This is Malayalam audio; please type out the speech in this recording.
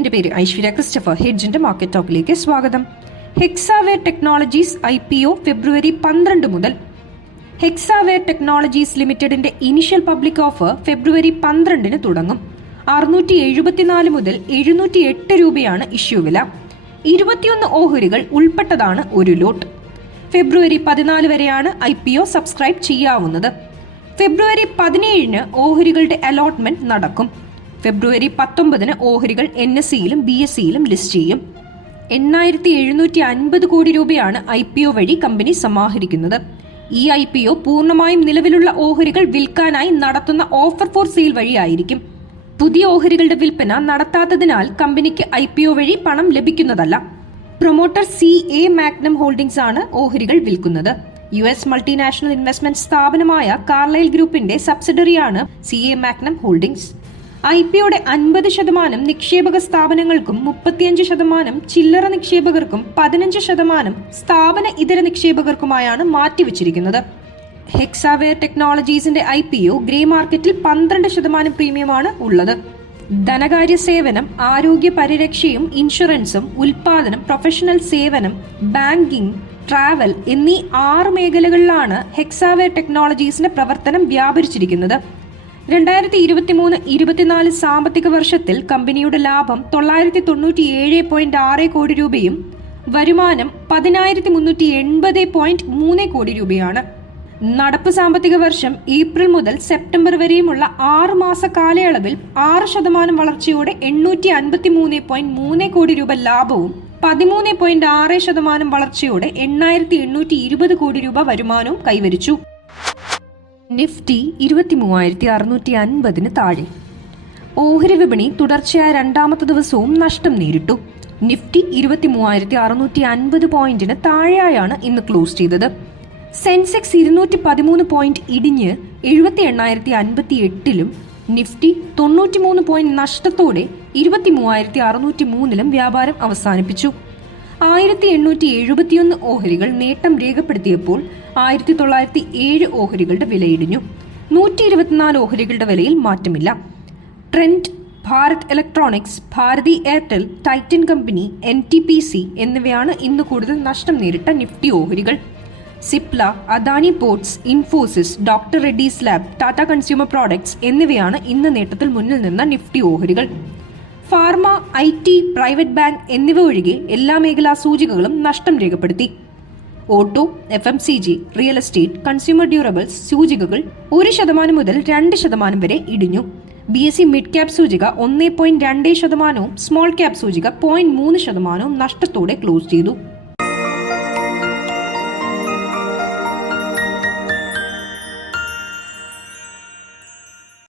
എൻ്റെ പേര് ഐശ്വര്യ ക്രിസ്റ്റഫർ. ഹെഡ്ജിന്റെ മാർക്കറ്റ് ടോക്കിലേക്ക് സ്വാഗതം. ഹെക്സാവെയർ ടെക്നോളജീസ് IPO ഫെബ്രുവരി 12 മുതൽ. ഹെക്സാവെയർ ടെക്നോളജീസ് ലിമിറ്റഡിന്റെ ഇനിഷ്യൽ പബ്ലിക് ഓഫർ ഫെബ്രുവരി 12 തുടങ്ങും. 674 മുതൽ 708 രൂപയാണ് ഇഷ്യൂ വില. 21 ഓഹരികൾ ഉൾപ്പെട്ടതാണ് ഒരു ലോട്ട്. ഫെബ്രുവരി 14 വരെയാണ് IPO സബ്സ്ക്രൈബ് ചെയ്യാവുന്നത്. ഫെബ്രുവരി 17 ഓഹരികളുടെ അലോട്ട്മെന്റ് നടക്കും. ഫെബ്രുവരി 19 ഓഹരികൾ NSEയിലും BSEയിലും ലിസ്റ്റ് ചെയ്യും. 8750 കോടി രൂപയാണ് IPO വഴി കമ്പനി സമാഹരിക്കുന്നത്. ഈ IPO പൂർണ്ണമായും നിലവിലുള്ള ഓഹരികൾ വിൽക്കാനായി നടത്തുന്ന ഓഫർ ഫോർ സെയിൽ വഴിയായിരിക്കും. പുതിയ ഓഹരികളുടെ വിൽപ്പന നടത്താത്തതിനാൽ കമ്പനിക്ക് IPO വഴി പണം ലഭിക്കുന്നതല്ല. പ്രൊമോട്ടർ CA മാഗ്നം ഹോൾഡിംഗ്സ് ആണ് ഓഹരികൾ വിൽക്കുന്നത്. US മൾട്ടിനാഷണൽ ഇൻവെസ്റ്റ്മെന്റ് സ്ഥാപനമായ കാർലൈൽ ഗ്രൂപ്പിന്റെ സബ്സിഡറിയാണ് CA മാഗ്നം ഹോൾഡിംഗ്സ്. IPOയുടെ 50% നിക്ഷേപക സ്ഥാപനങ്ങൾക്കും 35% ചില്ലറ നിക്ഷേപകർക്കും 15% സ്ഥാപന ഇതര നിക്ഷേപകർക്കുമായാണ് മാറ്റിവെച്ചിരിക്കുന്നത്. ഹെക്സാവെയർ ടെക്നോളജീസിന്റെ IPO ഗ്രേ മാർക്കറ്റിൽ 12% പ്രീമിയമാണ് ഉള്ളത്. ധനകാര്യ സേവനം, ആരോഗ്യ പരിരക്ഷയും ഇൻഷുറൻസും, ഉൽപാദനം, പ്രൊഫഷണൽ സേവനം, ബാങ്കിംഗ്, ട്രാവൽ എന്നീ 6 മേഖലകളിലാണ് ഹെക്സാവെയർ ടെക്നോളജീസിന്റെ പ്രവർത്തനം വ്യാപരിച്ചിരിക്കുന്നത്. 2023-24 സാമ്പത്തിക വർഷത്തിൽ കമ്പനിയുടെ ലാഭം 997.6 കോടി രൂപയും വരുമാനം 10,380.3 കോടി രൂപയാണ്. നടപ്പ് സാമ്പത്തിക വർഷം ഏപ്രിൽ മുതൽ സെപ്റ്റംബർ വരെയുമുള്ള 6 മാസ കാലയളവിൽ 6% വളർച്ചയോടെ 853.3 കോടി രൂപ ലാഭവും 13.6% വളർച്ചയോടെ 8,820 കോടി രൂപ വരുമാനവും കൈവരിച്ചു. നിഫ്റ്റി 23,650 താഴെ. ഓഹരി വിപണി തുടർച്ചയായ രണ്ടാമത്തെ ദിവസവും നഷ്ടം നേരിട്ടു. നിഫ്റ്റി 23,650 പോയിന്റിന് താഴെയായാണ് ഇന്ന് ക്ലോസ് ചെയ്തത്. സെൻസെക്സ് 213 പോയിന്റ് ഇടിഞ്ഞ് 78,058-ലും നിഫ്റ്റി 93 പോയിന്റ് നഷ്ടത്തോടെ 23,603-ലും വ്യാപാരം അവസാനിപ്പിച്ചു. 1,871 ഓഹരികൾ നേട്ടം രേഖപ്പെടുത്തിയപ്പോൾ 1,907 ഓഹരികളുടെ വിലയിടിഞ്ഞു. 124 ഓഹരികളുടെ വിലയിൽ മാറ്റമില്ല. Trent, Bharat electronics, Bharti Airtel, Titan company, NTPC എന്നിവയാണ് ഇന്ന് കൂടുതൽ നഷ്ടം നേരിട്ട നിഫ്റ്റി ഓഹരികൾ. Cipla, Adani ports, Infosys, doctor Reddy's lab, Tata consumer products എന്നിവയാണ് ഇന്ന് നേട്ടത്തിൽ മുന്നിൽ നിന്ന നിഫ്റ്റി ഓഹരികൾ. ഫാർമ, IT, പ്രൈവറ്റ് ബാങ്ക് എന്നിവ ഒഴികെ എല്ലാ മേഖലാ സൂചികകളും നഷ്ടം രേഖപ്പെടുത്തി. Auto, FMCG, real estate, consumer durables സൂചികകൾ 1% മുതൽ 2% വരെ ഇടിഞ്ഞു. BSE മിഡ് ക്യാപ് സൂചിക 1.2%, സ്മോൾ ക്യാപ് സൂചിക 0.3% നഷ്ടത്തോടെ ക്ലോസ് ചെയ്തു.